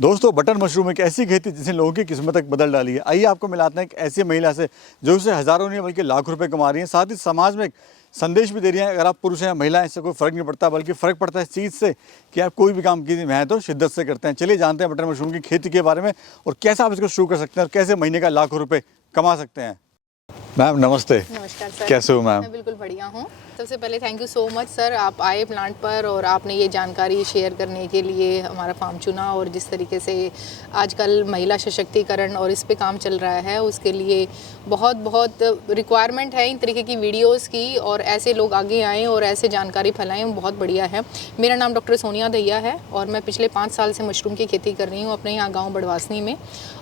दोस्तों, button mushroom एक ऐसी खेती जिसने लोगों की किस्मत तक बदल डाली है। आइए आपको मिलाते हैं एक ऐसी महिला से जो उससे हज़ारों नहीं बल्कि लाखों रुपए कमा रही है, साथ ही समाज में एक संदेश भी दे रही है। अगर आप पुरुष हैं या महिला हैं, इससे कोई फ़र्क नहीं पड़ता, बल्कि फ़र्क पड़ता है इस चीज़ से कि आप कोई भी काम की मेहनत तो शिद्दत से करते हैं। चलिए जानते हैं बटन मशरूम की खेती के बारे में और कैसे आप इसको शुरू कर सकते हैं और कैसे महीने का लाखों रुपये कमा सकते हैं। मैम नमस्ते। नमस्कार सर। कैसे हो मैम? मैं बिल्कुल बढ़िया हूँ। सबसे पहले thank you so much sir, आप आए प्लांट पर और आपने ये जानकारी शेयर करने के लिए हमारा फार्म चुना, और जिस तरीके से आजकल महिला सशक्तिकरण और इस पे काम चल रहा है उसके लिए बहुत बहुत रिक्वायरमेंट है इन तरीके की वीडियोस की, और ऐसे लोग आगे आएँ और ऐसे जानकारी फैलाएँ, बहुत बढ़िया है। मेरा नाम डॉक्टर सोनिया दहिया है और मैं पिछले 5 साल से मशरूम की खेती कर रही हूँ अपने यहाँ गाँव बड़वासनी में,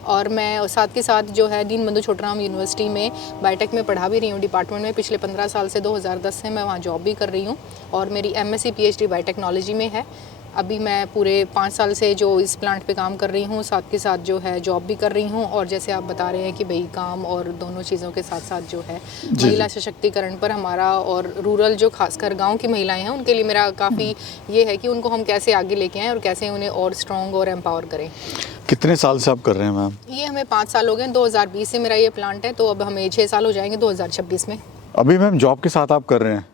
और मैं साथ के साथ जो है दीनबंधु छोटराम यूनिवर्सिटी में बायोटेक में पढ़ा भी रही हूँ डिपार्टमेंट में। पिछले 15 साल से 2010 से मैं वहाँ जॉब भी कर रही हूँ और मेरी MSc PhD बायोटेक्नोलॉजी में है। अभी मैं पूरे 5 साल से जो इस प्लांट पे काम कर रही हूँ, साथ के साथ जो है जॉब भी कर रही हूँ, और जैसे आप बता रहे हैं कि भाई काम और दोनों चीज़ों के साथ साथ जो है महिला सशक्तिकरण पर हमारा, और रूरल जो खासकर गांव की महिलाएं हैं उनके लिए मेरा काफ़ी ये है कि उनको हम कैसे आगे लेके आएँ और कैसे उन्हें और स्ट्रॉन्ग और एम्पावर करें। कितने साल से आप कर रहे हैं मैम? ये हमें 5 साल हो गए, 2020 से मेरा ये प्लांट है, तो अब हमें 6 साल हो जाएंगे 2026 में। अभी मैम जॉब के साथ आप कर रहे हैं,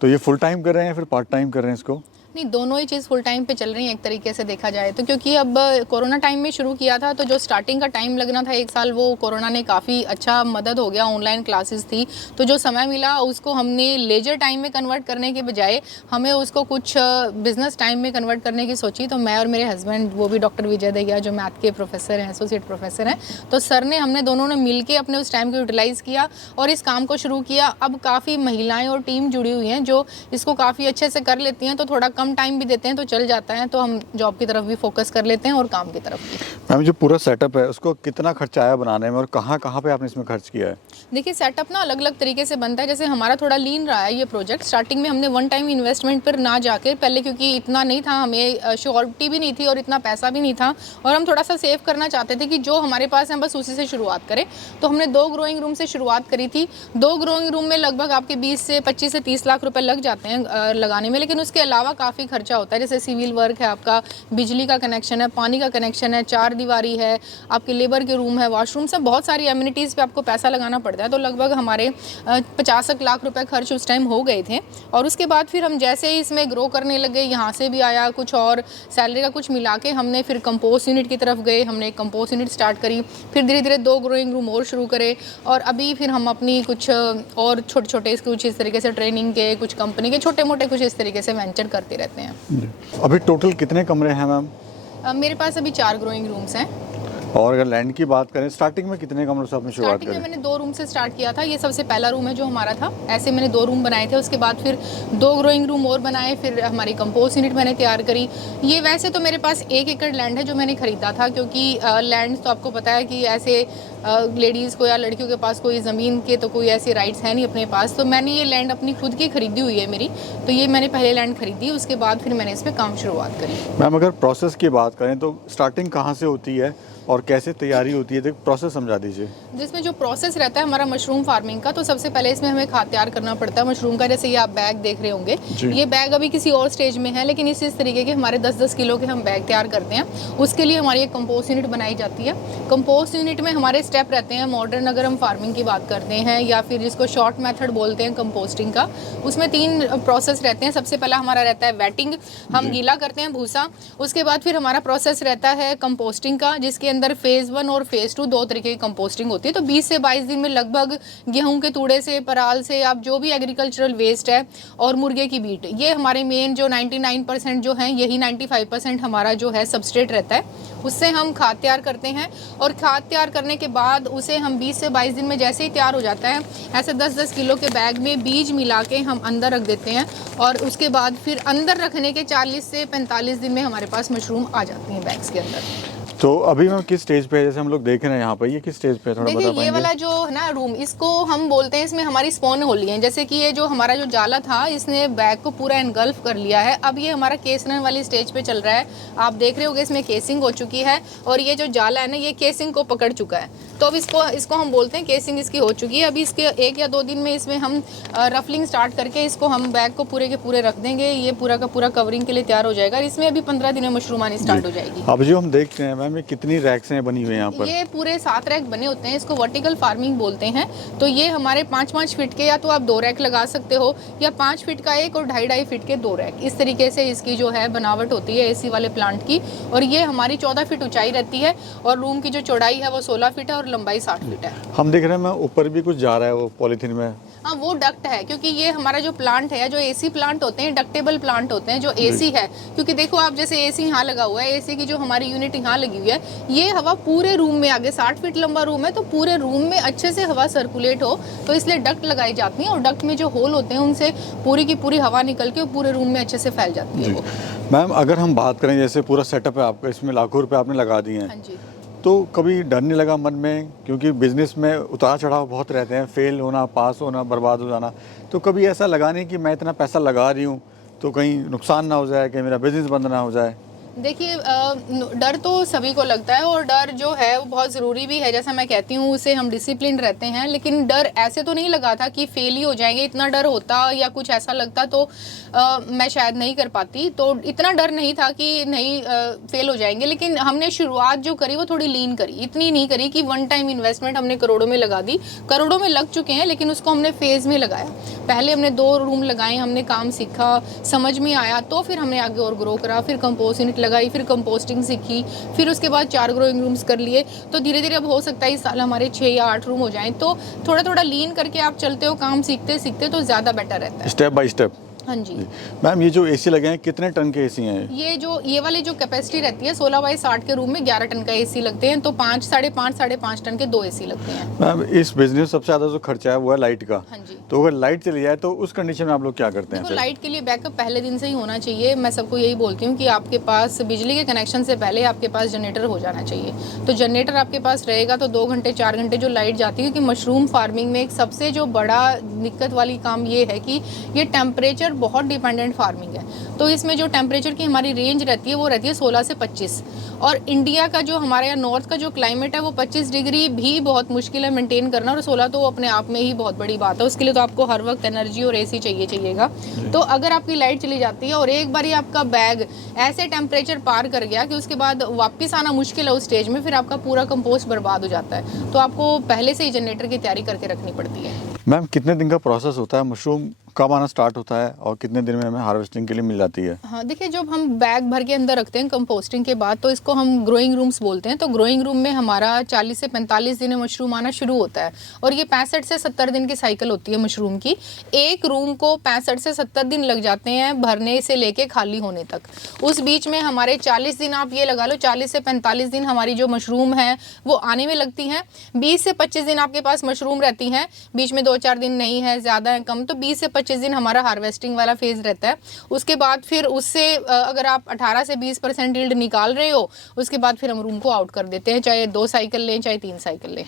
तो ये फुल टाइम कर रहे हैं या फिर पार्ट टाइम कर रहे हैं इसको? नहीं, दोनों ही चीज़ फुल टाइम पे चल रही हैं एक तरीके से देखा जाए तो, क्योंकि अब कोरोना टाइम में शुरू किया था तो जो स्टार्टिंग का टाइम लगना था 1 साल, वो कोरोना ने काफ़ी अच्छा मदद हो गया। ऑनलाइन क्लासेस थी तो जो समय मिला उसको हमने लेजर टाइम में कन्वर्ट करने के बजाय हमें उसको कुछ बिजनेस टाइम में कन्वर्ट करने की सोची। तो मैं और मेरे हस्बैंड, वो भी डॉक्टर विजय दहिया जो मैथ के प्रोफेसर हैं, एसोसिएट प्रोफेसर हैं, तो सर ने हमने दोनों ने मिल के अपने उस टाइम को यूटिलाइज़ किया और इस काम को शुरू किया। अब काफ़ी महिलाएँ और टीम जुड़ी हुई हैं जो इसको काफ़ी अच्छे से कर लेती हैं, तो थोड़ा कम टाइम भी देते हैं तो चल जाता है, तो हम जॉब की तरफ भी फोकस कर लेते हैं और काम की तरफ भी। मैम जो पूरा सेटअप है उसको कितना खर्चा आया बनाने में और कहाँ कहाँ पे आपने इसमें खर्च किया है? देखिए, सेटअप ना अलग अलग तरीके से बनता है। जैसे हमारा थोड़ा लीन रहा है ये प्रोजेक्ट। स्टार्टिंग में हमने वन टाइम इन्वेस्टमेंट पर ना जाके पहले, क्योंकि इतना नहीं था, हमें श्योरिटी भी नहीं थी और इतना पैसा भी नहीं था, और हम थोड़ा सा सेव करना चाहते थे कि जो हमारे पास है बस उसी से शुरुआत करें। तो हमने 2 ग्रोइंग रूम से शुरुआत करी थी। 2 ग्रोइंग रूम में लगभग आपके 20 से 25 से 30 लाख रुपए लग जाते हैं लगाने में, लेकिन उसके अलावा काफ़ी खर्चा होता है। जैसे सिविल वर्क है, आपका बिजली का कनेक्शन है, पानी का कनेक्शन है, 4 दीवारी है, आपके लेबर के रूम है, वॉशरूम से, बहुत सारी एमिनिटीज़ पे आपको पैसा लगाना पड़ता है। तो लगभग हमारे 50 लाख रुपए खर्च उस टाइम हो गए थे। और उसके बाद फिर हम जैसे ही इसमें ग्रो करने लगे, यहाँ से भी आया कुछ और सैलरी का कुछ मिला के हमने फिर कंपोस्ट यूनिट की तरफ गए। हमने एक कंपोस्ट यूनिट स्टार्ट करी, फिर धीरे धीरे 2 ग्रोइंग रूम और शुरू करे, और अभी फिर हम अपनी कुछ और छोटे छोटे कुछ इस तरीके से ट्रेनिंग के, कुछ कंपनी के छोटे मोटे कुछ इस तरीके से वेंचर करते रहते हैं। अभी टोटल कितने कमरे हैं मैम? मेरे पास अभी 4 ग्रोइंग रूम्स हैं। और अगर लैंड की बात करें, स्टार्टिंग में कितने कमरों से आपने शुरुआत स्टार्टिंग में करी? मैंने 2 रूम से स्टार्ट किया था। ये सबसे पहला रूम है जो हमारा था। ऐसे मैंने 2 रूम बनाए थे, उसके बाद फिर 2 ग्रोइंग रूम और बनाए, फिर हमारी कंपोस्ट यूनिट मैंने तैयार करी। ये वैसे तो मेरे पास 1 एकड़ लैंड है जो मैंने खरीदा था, क्योंकि लैंड तो आपको पता है कि ऐसे लेडीज़ को या लड़कियों के पास कोई ज़मीन के तो कोई ऐसे राइट्स हैं नहीं अपने पास। तो मैंने ये लैंड अपनी खुद की खरीदी हुई है मेरी, तो ये मैंने पहले लैंड खरीदी, उसके बाद फिर मैंने इस पर काम शुरुआत करी। मैम अगर प्रोसेस की बात करें तो स्टार्टिंग कहाँ से होती है और कैसे तैयारी होती है, तो प्रोसेस समझा दीजिए। जिसमें जो प्रोसेस रहता है हमारा मशरूम फार्मिंग का, तो सबसे पहले इसमें हमें खाद तैयार करना पड़ता है मशरूम का। जैसे ये आप बैग देख रहे होंगे, ये बैग अभी किसी और स्टेज में है, लेकिन इस तरीके के हमारे 10-10 किलो के हम बैग तैयार करते हैं। उसके लिए हमारी एक कंपोस्ट यूनिट बनाई जाती है। कंपोस्ट यूनिट में हमारे स्टेप रहते हैं मॉडर्न, अगर हम फार्मिंग की बात करते हैं या फिर जिसको शॉर्ट मेथड बोलते हैं कंपोस्टिंग का, उसमें 3 प्रोसेस रहते हैं। सबसे पहला हमारा रहता है वेटिंग, हम गीला करते हैं भूसा। उसके बाद फिर हमारा प्रोसेस रहता है कंपोस्टिंग का, जिसके अंदर फेज़ 1 और फेज़ 2 2 तरीके की कंपोस्टिंग होती है। तो 20 से 22 दिन में लगभग गेहूं के तूड़े से, पराल से, आप जो भी एग्रीकल्चरल वेस्ट है, और मुर्गे की बीट, ये हमारे मेन जो 99% जो हैं, यही 95% हमारा जो है सबस्ट्रेट रहता है। उससे हम खाद तैयार करते हैं, और खाद तैयार करने के बाद उसे हम 20 से 22 दिन में जैसे ही तैयार हो जाता है, ऐसे 10-10 किलो के बैग में बीज मिला के हम अंदर रख देते हैं, और उसके बाद फिर अंदर रखने के 40 से 45 दिन में हमारे पास मशरूम आ जाती हैं बैग्स के अंदर। तो अभी मैम किस स्टेज पे है? जैसे हम लोग देख रहे हैं यहाँ पर, ये किस स्टेज पे है, थोड़ा बता पाएंगे? ये वाला जो है ना रूम, इसको हम बोलते हैं, इसमें हमारी स्पॉन होली है। जैसे कि ये जो हमारा जो जाला था, इसने बैग को पूरा एनगल्फ कर लिया है। अब ये हमारा केसरन वाली स्टेज पे चल रहा है। आप देख रहे होगे इसमें केसिंग हो चुकी है, और ये जो जाला है ना, ये केसिंग को पकड़ चुका है। तो अब इसको हम बोलते हैं केसिंग इसकी हो चुकी है। अभी इसके 1 या 2 दिन में इसमें हम रफलिंग स्टार्ट करके इसको हम बैग को पूरे के पूरे रख देंगे। ये पूरा का पूरा कवरिंग के लिए तैयार हो जाएगा। इसमें अभी 15 दिन में मशरूम आनी स्टार्ट हो जाएगी। अब जो हम देखते हैं मैम, मैम ये कितनी रैक्स हैं बनी हुई हैं यहाँ पर? ये पूरे 7 रैक बने होते हैं, इसको वर्टिकल फार्मिंग बोलते हैं। तो ये हमारे 5-5 फीट के, या तो आप 2 रैक लगा सकते हो, या 5 फीट का एक और 2.5 फीट के 2 रैक। इस तरीके से इसकी जो है बनावट होती है एसी वाले प्लांट की। और ये हमारी 14 फीट ऊंचाई रहती है, और रूम की जो चौड़ाई है वो 16 फीट है, और लंबाई 60 फीट है। हम देख रहे हैं मैम ऊपर भी कुछ जा रहा है वो पॉलीथीन में। हाँ, वो डक्ट है, क्योंकि ये हमारा जो प्लांट है, जो एसी प्लांट होते हैं, डक्टेबल प्लांट होते हैं, जो एसी है। क्योंकि देखो आप, जैसे एसी यहाँ लगा हुआ है, एसी की जो हमारी यूनिट यहाँ लगी हुई है, ये हवा पूरे रूम में, आगे 60 फीट लंबा रूम है, तो पूरे रूम में अच्छे से हवा सर्कुलेट हो, तो इसलिए डक्ट लगाई जाती है। और डक्ट में जो होल होते हैं, उनसे पूरी की पूरी हवा निकल के पूरे रूम में अच्छे से फैल जाती है वो। मैम अगर हम बात करें, जैसे पूरा सेटअप है आपका, इसमें लाखों रुपए आपने लगा दिए हैं, हाँ जी। तो कभी डर नहीं लगा मन में? क्योंकि बिजनेस में उतार चढ़ाव बहुत रहते हैं, फेल होना, पास होना, बर्बाद हो जाना। तो कभी ऐसा लगा नहीं कि मैं इतना पैसा लगा रही हूँ तो कहीं नुकसान ना हो जाए, कि मेरा बिजनेस बंद ना हो जाए? देखिए, डर तो सभी को लगता है, और डर जो है वो बहुत ज़रूरी भी है। जैसा मैं कहती हूँ, उससे हम डिसिप्लिन रहते हैं। लेकिन डर ऐसे तो नहीं लगा था कि फेल ही हो जाएंगे। इतना डर होता या कुछ ऐसा लगता तो मैं शायद नहीं कर पाती। तो इतना डर नहीं था कि नहीं फेल हो जाएंगे। लेकिन हमने शुरुआत जो करी वो थोड़ी लीन करी, इतनी नहीं करी कि वन टाइम इन्वेस्टमेंट हमने करोड़ों में लगा दी। करोड़ों में लग चुके हैं, लेकिन उसको हमने फेज़ में लगाया। पहले हमने 2 रूम लगाए, हमने काम सीखा, समझ में आया, तो फिर हमने आगे और ग्रो करा। फिर कंपोस्ट यूनिट लगाई, फिर कंपोस्टिंग सीखी, फिर उसके बाद 4 ग्रोइंग रूम्स कर लिए। तो धीरे धीरे अब हो सकता है इस साल हमारे 6 या 8 रूम हो जाएं। तो थोड़ा थोड़ा लीन करके आप चलते हो, काम सीखते सीखते, तो ज़्यादा बेटर रहता है। Step by step. हाँ जी। मैम ये जो एसी लगे हैं, कितने टन के एसी हैं? ये वाली जो कैपेसिटी रहती है 16 बाई 60 के रूम में 11 टन का एसी लगते हैं। तो 5.5 टन के 2 एसी लगते हैं। मैम इस बिजनेस में सबसे ज़्यादा जो खर्चा है वो है लाइट का। हाँ जी। तो अगर लाइट चली जाए तो उस कंडीशन में आप लोग क्या करते हैं? देखो, लाइट के लिए बैकअप पहले दिन से ही होना चाहिए। मैं सबको यही बोलती हूँ कि आपके पास बिजली के कनेक्शन से पहले आपके पास जनरेटर हो जाना चाहिए। तो जनरेटर आपके पास रहेगा तो 2 घंटे 4 घंटे जो लाइट जाती है, क्योंकि मशरूम फार्मिंग में एक सबसे जो बड़ा दिक्कत वाली काम ये है कि ये टेम्परेचर बहुत डिपेंडेंट फार्मिंग है। तो इसमें जो टेम्परेचर की हमारी रेंज रहती है वो रहती है 16 से 25। और इंडिया का जो हमारे यहाँ नॉर्थ का जो क्लाइमेट है वो 25 डिग्री भी बहुत मुश्किल है मेंटेन करना, और 16 तो अपने आप में ही बहुत बड़ी बात है। उसके लिए तो आपको हर वक्त एनर्जी और एसी चाहिएगा। तो अगर आपकी लाइट चली जाती है और एक बार आपका बैग ऐसे टेम्परेचर पार कर गया कि उसके बाद वापस आना मुश्किल है उस स्टेज में, फिर आपका पूरा कंपोस्ट बर्बाद हो जाता है। तो आपको पहले से ही जनरेटर की तैयारी करके रखनी पड़ती है। मैम कितने दिन का प्रोसेस होता है? मशरूम कब आना स्टार्ट होता है और कितने दिन में हमें हार्वेस्टिंग के लिए मिल जाती है? हाँ, देखिए, जब हम बैग भर के अंदर रखते हैं कंपोस्टिंग के बाद, तो इसको हम ग्रोइंग रूम्स बोलते हैं। तो ग्रोइंग रूम में हमारा 40 से 45 दिन में मशरूम आना शुरू होता है, और ये 65 से 70 दिन की साइकिल होती है मशरूम की। एक रूम को 65 से 70 दिन लग जाते हैं भरने से लेके खाली होने तक। उस बीच में हमारे 40 दिन, आप ये लगा लो 40 से 45 दिन हमारी जो मशरूम है वो आने में लगती हैं। 20 से 25 दिन आपके पास मशरूम रहती हैं, बीच में 2-4 दिन नहीं है, ज़्यादा है कम, तो 20 से 25 दिन हमारा हार्वेस्टिंग वाला फेज रहता है। उसके बाद फिर उससे अगर आप 18 से 20% यील्ड निकाल रहे हो, उसके बाद फिर हम रूम को आउट कर देते हैं, चाहे 2 साइकिल लें चाहे 3 साइकिल लें।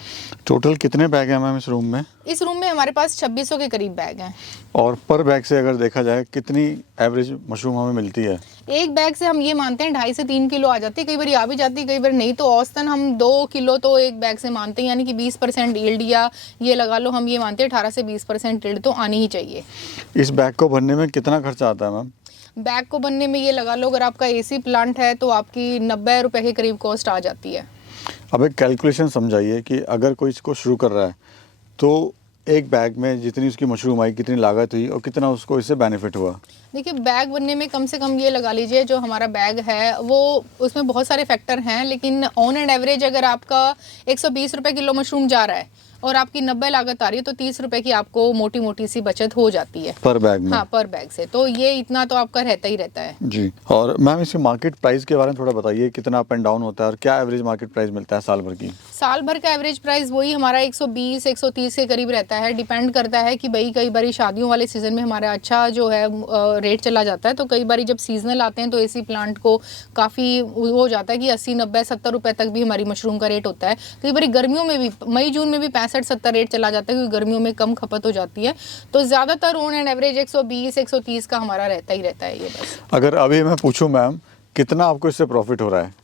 टोटल कितने बैग हैं मैम इस रूम में? इस रूम में हमारे पास 2600 के करीब बैग हैं। और पर बैग से अगर देखा जाए कितनी एवरेज मशरूम हमें मिलती है? एक बैग से हम ये मानते हैं 2.5 से 3 किलो आ जाती है। कई बार आ भी जाती है, कई बार नहीं। तो औसतन हम 2 किलो तो एक बैग से मानते हैं, यानी कि 20% यील्ड, या ये लगा लो हम ये मानते हैं 18 से 20% यील्ड तो आनी ही चाहिए। इस बैग को भरने में कितना खर्चा आता है मैम? बैग को बनने में ये लगा लो, अगर आपका एसी प्लांट है तो आपकी 90 रुपए के करीब कॉस्ट आ जाती है। अब एक कैलकुलेशन समझाइए कि अगर कोई इसको शुरू कर रहा है तो एक बैग में जितनी उसकी मशरूम आई, कितनी लागत हुई और कितना उसको इससे बेनिफिट हुआ? देखिए, बैग बनने में कम से कम ये लगा लीजिए, जो हमारा बैग है वो, उसमें बहुत सारे फैक्टर हैं, लेकिन ऑन एंड एवरेज अगर आपका 120 रुपए किलो मशरूम जा रहा है और आपकी 90 लागत आ रही है, तो 30 रुपए की आपको मोटी मोटी सी बचत हो जाती है पर बैग में। हाँ, पर बैग से। तो ये इतना तो आपका रहता ही रहता है जी। और मैम इसके मार्केट प्राइस के बारे में थोड़ा बताइए, कितना अप एंड डाउन होता है और क्या एवरेज मार्केट प्राइस मिलता है साल भर की? साल भर का एवरेज प्राइस वही हमारा 120-130 के करीब रहता है। डिपेंड करता है कि भाई कई बारी शादियों वाले सीज़न में हमारा अच्छा जो है रेट चला जाता है, तो कई बारी जब सीजनल आते हैं तो एसी प्लांट को काफ़ी हो जाता है कि 80-90-70 रुपए तक भी हमारी मशरूम का रेट होता है। कई बारी गर्मियों में भी, मई जून में भी 65-70 रेट चला जाता है, क्योंकि गर्मियों में कम खपत हो जाती है। तो ज़्यादातर ऑन एंड एवरेज 120-130 का हमारा रहता ही रहता है ये बस। अगर अभी मैं पूछूं मैम, कितना आपको इससे प्रॉफिट हो रहा है?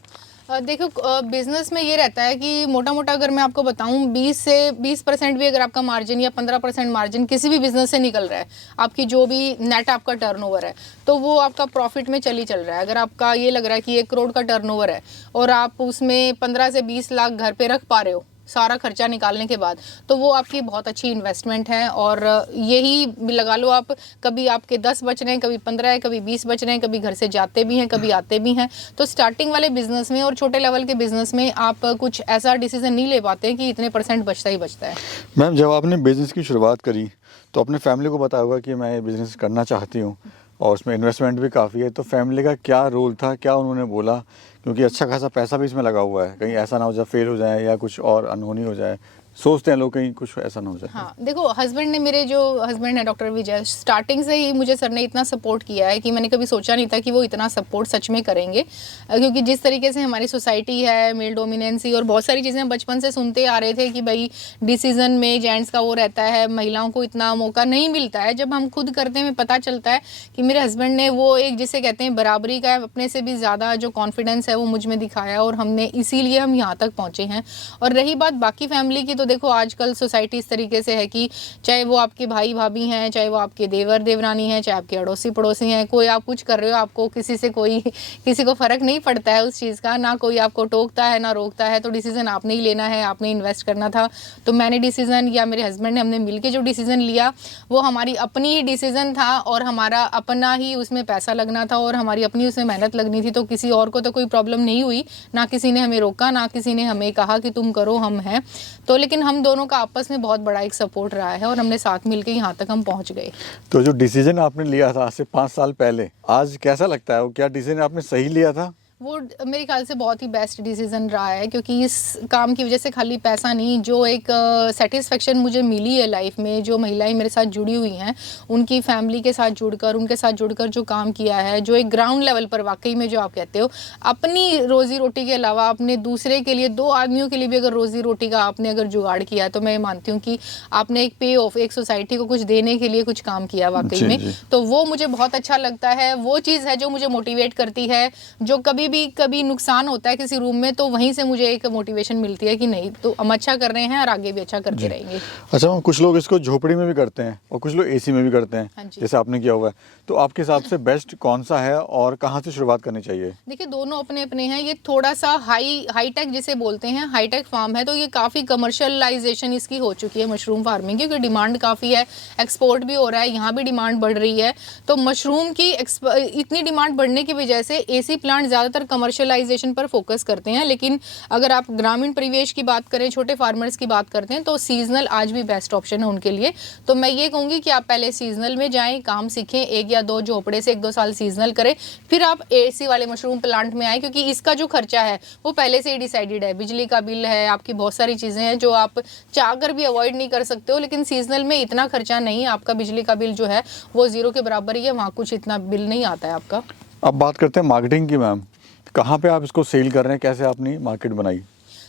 देखो बिजनेस में ये रहता है कि मोटा मोटा अगर मैं आपको बताऊं 20% भी अगर आपका मार्जिन या 15% मार्जिन किसी भी बिजनेस से निकल रहा है, आपकी जो भी नेट आपका टर्नओवर है, तो वो आपका प्रॉफिट में चल रहा है। अगर आपका ये लग रहा है कि 1 करोड़ का टर्नओवर है और आप उसमें 15 से 20 लाख घर पे रख पा रहे हो सारा खर्चा निकालने के बाद, तो वो आपकी बहुत अच्छी इन्वेस्टमेंट है। और यही लगा लो आप, कभी आपके 10 बच रहे हैं, कभी 15 है, कभी 20 बच रहे हैं, कभी घर से जाते भी हैं, कभी आते भी हैं। तो स्टार्टिंग वाले बिजनेस में और छोटे लेवल के बिजनेस में आप कुछ ऐसा डिसीजन नहीं ले पाते कि इतने % बचता ही बचता है। मैम, जब आपने बिज़नेस की शुरुआत करी तो अपने फैमिली को बताया होगा कि मैं ये बिज़नेस करना चाहती हूँ और उसमें इन्वेस्टमेंट भी काफ़ी है, तो फैमिली का क्या रोल था, क्या उन्होंने बोला? क्योंकि अच्छा खासा पैसा भी इसमें लगा हुआ है, कहीं ऐसा ना हो जब फेल हो जाए या कुछ और अनहोनी हो जाए, सोचते हैं लोग कहीं कुछ ऐसा ना हो जाए। हाँ, देखो हस्बैंड ने, मेरे जो हस्बैंड है डॉक्टर विजय, स्टार्टिंग से ही मुझे सर ने इतना सपोर्ट किया है कि मैंने कभी सोचा नहीं था कि वो इतना सपोर्ट सच में करेंगे। क्योंकि जिस तरीके से हमारी सोसाइटी है, मेल डोमिनेंसी और बहुत सारी चीज़ें बचपन से सुनते आ रहे थे कि भाई डिसीजन में जेंट्स का वो रहता है, महिलाओं को इतना मौका नहीं मिलता है। जब हम खुद करते हैं पता चलता है कि मेरे हस्बैंड ने वो एक जिसे कहते हैं बराबरी का, अपने से भी ज़्यादा जो कॉन्फिडेंस है वो मुझ में दिखाया और हमने इसीलिए हम यहाँ तक पहुँचे हैं। और रही बात बाकी फैमिली की, तो देखो आजकल सोसाइटी इस तरीके से है कि चाहे वो आपके भाई भाभी हैं, चाहे वो आपके देवर देवरानी हैं, चाहे आपके अड़ोसी पड़ोसी हैं, कोई आप कुछ कर रहे हो, आपको किसी को फ़र्क नहीं पड़ता है उस चीज़ का, ना कोई आपको टोकता है ना रोकता है। तो डिसीज़न आपने ही लेना है, आपने इन्वेस्ट करना था। तो मैंने डिसीज़न, या मेरे हस्बैंड ने, हमने मिलके जो डिसीज़न लिया वो हमारी अपनी ही डिसीज़न था और हमारा अपना ही उसमें पैसा लगना था और हमारी अपनी उसमें मेहनत लगनी थी। तो किसी और को तो कोई प्रॉब्लम नहीं हुई, ना किसी ने हमें रोका, ना किसी ने हमें कहा कि तुम करो, हम हैं। तो लेकिन हम दोनों का आपस में बहुत बड़ा एक सपोर्ट रहा है और हमने साथ मिलके यहाँ तक हम पहुँच गए। तो जो डिसीजन आपने लिया था आज से 5 साल पहले, आज कैसा लगता है? वो क्या डिसीजन आपने सही लिया था? वो मेरे ख्याल से बहुत ही बेस्ट डिसीजन रहा है, क्योंकि इस काम की वजह से खाली पैसा नहीं, जो एक सेटिस्फेक्शन मुझे मिली है लाइफ में, जो महिलाएं मेरे साथ जुड़ी हुई हैं, उनकी फैमिली के साथ जुड़कर, उनके साथ जुड़कर जो काम किया है, जो एक ग्राउंड लेवल पर वाकई में जो आप कहते हो, अपनी रोज़ी रोटी के अलावा अपने दूसरे के लिए, 2 आदमियों के लिए भी अगर रोज़ी रोटी का आपने अगर जुगाड़ किया, तो मैं मानती हूँ कि आपने एक पे ऑफ, एक सोसाइटी को कुछ देने के लिए कुछ काम किया वाकई में। तो वो मुझे बहुत अच्छा लगता है। वो चीज़ है जो मुझे मोटिवेट करती है। जो कभी नुकसान होता है किसी रूम में, तो वहीं से मुझे एक मोटिवेशन मिलती है कि नहीं, तो हम अच्छा कर रहे हैं और आगे भी अच्छा करते रहेंगे। अच्छा, कुछ लोग इसको झोपड़ी में भी करते हैं और कुछ लोग एसी में भी करते हैं, हाँ जी। जैसे आपने किया हुआ है। तो आपके हिसाब से बेस्ट कौन सा है और कहाँ से शुरुआत करनी चाहिए? देखिए दोनों अपने अपने हैं। ये थोड़ा सा हाईटेक जिसे बोलते हैं, हाईटेक फार्म है, तो ये काफ़ी कमर्शियलाइजेशन इसकी हो चुकी है मशरूम फार्मिंग की, क्योंकि डिमांड काफ़ी है, एक्सपोर्ट भी हो रहा है, यहाँ भी डिमांड बढ़ रही है। तो मशरूम की इतनी डिमांड बढ़ने की वजह से एसी प्लांट ज़्यादातर कमर्शियलाइजेशन पर फोकस करते हैं। लेकिन अगर आप ग्रामीण परिवेश की बात करें, छोटे फार्मर्स की बात करते हैं, तो सीजनल आज भी बेस्ट ऑप्शन है उनके लिए। तो मैं ये कहूँगी कि आप पहले सीजनल में जाएं, काम सीखें, 1 या 2 झोपड़े से 1-2 साल सीजनल करें, फिर आप एसी वाले मशरूम प्लांट में आए, क्योंकि इसका जो खर्चा है वो पहले से ही डिसाइडेड है। बिजली का बिल है, आपकी बहुत सारी चीज़ें हैं जो आप चाहकर भी अवॉइड नहीं कर सकते हो। लेकिन सीजनल में इतना खर्चा नहीं, आपका बिजली का बिल जो है वो 0 के बराबर ही है, वहाँ कुछ इतना बिल नहीं आता है आपका। अब बात करते हैं मार्केटिंग की। मैम, कहाँ पे आप इसको सेल कर रहे हैं, कैसे आपने मार्केट बनाई?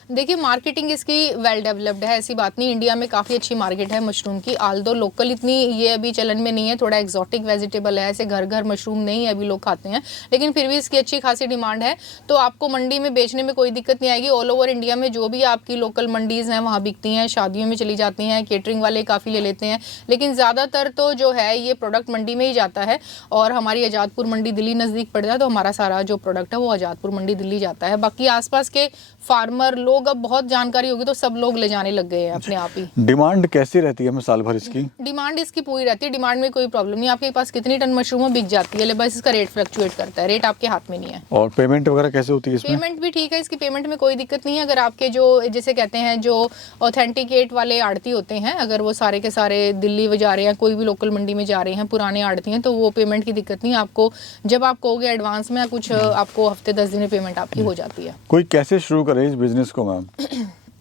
देखिए मार्केटिंग इसकी वेल डेवलप्ड है, ऐसी बात नहीं। इंडिया में काफ़ी अच्छी मार्केट है मशरूम की। आल्दो लोकल इतनी ये अभी चलन में नहीं है, थोड़ा एक्जॉटिक वेजिटेबल है, ऐसे घर घर मशरूम नहीं है अभी लोग खाते हैं, लेकिन फिर भी इसकी अच्छी खासी डिमांड है। तो आपको मंडी में बेचने में कोई दिक्कत नहीं आएगी। ऑल ओवर इंडिया में जो भी आपकी लोकल मंडीज़ हैं वहाँ बिकती हैं, शादियों में चली जाती हैं, केटरिंग वाले काफ़ी ले लेते हैं। लेकिन ज़्यादातर तो जो है ये प्रोडक्ट मंडी में ही जाता है। और हमारी आज़ादपुर मंडी दिल्ली नज़दीक पड़ जाता है, तो हमारा सारा जो प्रोडक्ट है वो आज़ादपुर मंडी दिल्ली जाता है। बाकी आसपास के फार्मर लोग, अब बहुत जानकारी होगी तो सब लोग ले जाने लग गए हैं अपने आप ही। डिमांड कैसी रहती है साल भर इसकी? डिमांड इसकी पूरी रहती है, डिमांड में कोई प्रॉब्लम नहीं। आपके पास कितनी टन मशरूम बिक जाती है, बस इसका रेट फ्लक्चुएट करता है, रेट आपके हाथ में नहीं है। और पेमेंट वगैरह कैसे होती है इसमें? पेमेंट भी ठीक है, इसकी पेमेंट में कोई दिक्कत नहीं है। अगर आपके जो जिसे कहते हैं जो ऑथेंटिकेट वाले आड़ती होते हैं, अगर वो सारे के सारे दिल्ली जा रहे हैं, कोई भी लोकल मंडी में जा रहे हैं, पुराने आड़ती हैं, तो वो पेमेंट की दिक्कत नहीं। आपको जब आप कहोगे एडवांस में कुछ, आपको हफ्ते 10 दिन में पेमेंट आपकी हो जाती है। कोई कैसे शुरू करे इस बिजनेस को मैम?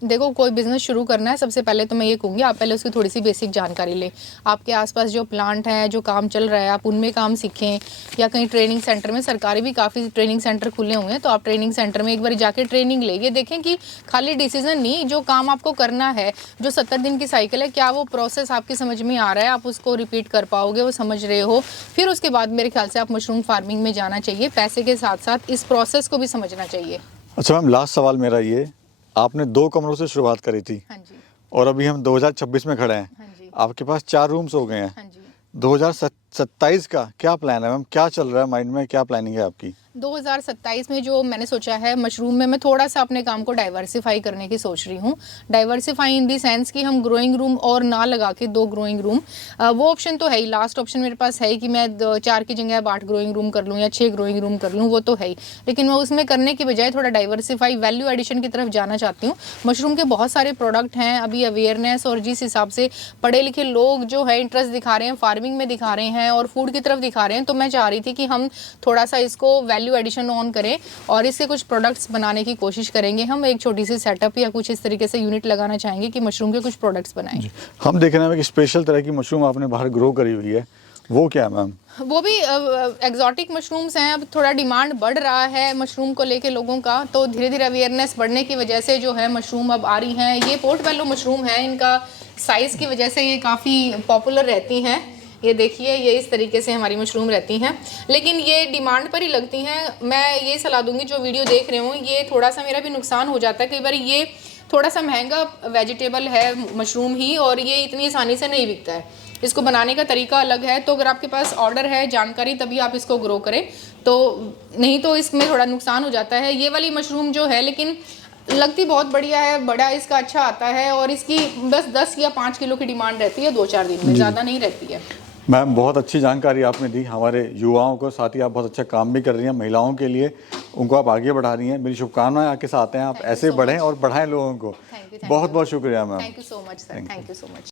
देखो कोई बिज़नेस शुरू करना है, सबसे पहले तो मैं ये कहूँगी आप पहले उसकी थोड़ी सी बेसिक जानकारी लें। आपके आसपास जो प्लांट है, जो काम चल रहा है, आप उनमें काम सीखें, या कहीं ट्रेनिंग सेंटर में, सरकारी भी काफ़ी ट्रेनिंग सेंटर खुले हुए हैं, तो आप ट्रेनिंग सेंटर में एक बार जाके ट्रेनिंग लें। ये देखें कि खाली डिसीजन नहीं, जो काम आपको करना है, जो 70 दिन की साइकिल है, क्या वो प्रोसेस आपकी समझ में आ रहा है, आप उसको रिपीट कर पाओगे, वो समझ रहे हो। फिर उसके बाद मेरे ख्याल से आप मशरूम फार्मिंग में जाना चाहिए। पैसे के साथ साथ इस प्रोसेस को भी समझना चाहिए। अच्छा मैम, लास्ट सवाल मेरा ये, आपने 2 कमरों से शुरुआत करी थी हाँ जी। और अभी हम 2026 में खड़े हैं, हाँ जी। आपके पास 4 रूम्स हो गए हैं। हाँ जी। 2027 का क्या प्लान है मैम, क्या चल रहा है माइंड में, क्या प्लानिंग है आपकी? 2027 में जो मैंने सोचा है, मशरूम में मैं थोड़ा सा अपने काम को डाइवर्सिफाई करने की सोच रही हूँ। डाइवर्सिफाई इन दी सेंस कि हम ग्रोइंग रूम और ना लगा के 2 ग्रोइंग रूम, वो ऑप्शन तो है ही, लास्ट ऑप्शन मेरे पास है कि मैं 4 की जगह 8 ग्रोइंग रूम कर लूँ या 6 ग्रोइंग रूम कर लूँ, वो तो है ही। लेकिन मैं उसमें करने की बजाय थोड़ा डाइवर्सिफाई, वैल्यू एडिशन की तरफ जाना चाहती हूँ। मशरूम के बहुत सारे प्रोडक्ट हैं, अभी अवेयरनेस और जिस हिसाब से पढ़े लिखे लोग जो है इंटरेस्ट दिखा रहे हैं, फार्मिंग में दिखा रहे हैं और फूड की तरफ दिखा रहे हैं, तो मैं चाह रही थी कि हम थोड़ा सा इसको वैल्यू एडिशन ऑन करें और इससे कुछ प्रोडक्ट्स बनाने की कोशिश करेंगे। हम एक छोटी सी सेटअप या कुछ इस तरीके से यूनिट लगाना चाहेंगे कि मशरूम के कुछ प्रोडक्ट्स बनाएं। हम देख रहे हैं कि स्पेशल तरह की मशरूम आपने बाहर ग्रो करी हुई है, वो क्या है मैम? वो भी एग्जॉटिक मशरूम्स हैं। अब थोड़ा डिमांड बढ़ रहा है मशरूम को लेके लोगों का, तो धीरे धीरे अवेयरनेस बढ़ने की वजह से जो है मशरूम अब आ रही हैं। ये पोर्टबेलो मशरूम है, इनका साइज़ की वजह से ये काफ़ी पॉपुलर रहती हैं। ये देखिए, ये इस तरीके से हमारी मशरूम रहती हैं, लेकिन ये डिमांड पर ही लगती हैं। मैं ये सलाह दूंगी जो वीडियो देख रहे हो, ये थोड़ा सा मेरा भी नुकसान हो जाता है कई बार। ये थोड़ा सा महंगा वेजिटेबल है मशरूम ही, और ये इतनी आसानी से नहीं बिकता है। इसको बनाने का तरीका अलग है, तो अगर आपके पास ऑर्डर है, जानकारी, तभी आप इसको ग्रो करें, तो नहीं तो इसमें थोड़ा नुकसान हो जाता है। ये वाली मशरूम जो है लेकिन लगती बहुत बढ़िया है, बड़ा इसका अच्छा आता है, और इसकी बस 10 या 5 किलो की डिमांड रहती है 2-4 दिन में, ज़्यादा नहीं रहती है। मैम बहुत अच्छी जानकारी आपने दी हमारे युवाओं को, साथ ही आप बहुत अच्छा काम भी कर रही हैं महिलाओं के लिए, उनको आप आगे बढ़ा रही हैं। मेरी शुभकामनाएं आपके साथ हैं, आप ऐसे बढ़ें और बढ़ाएं लोगों को। बहुत बहुत शुक्रिया ma'am. Thank you so much sir, thank you so much.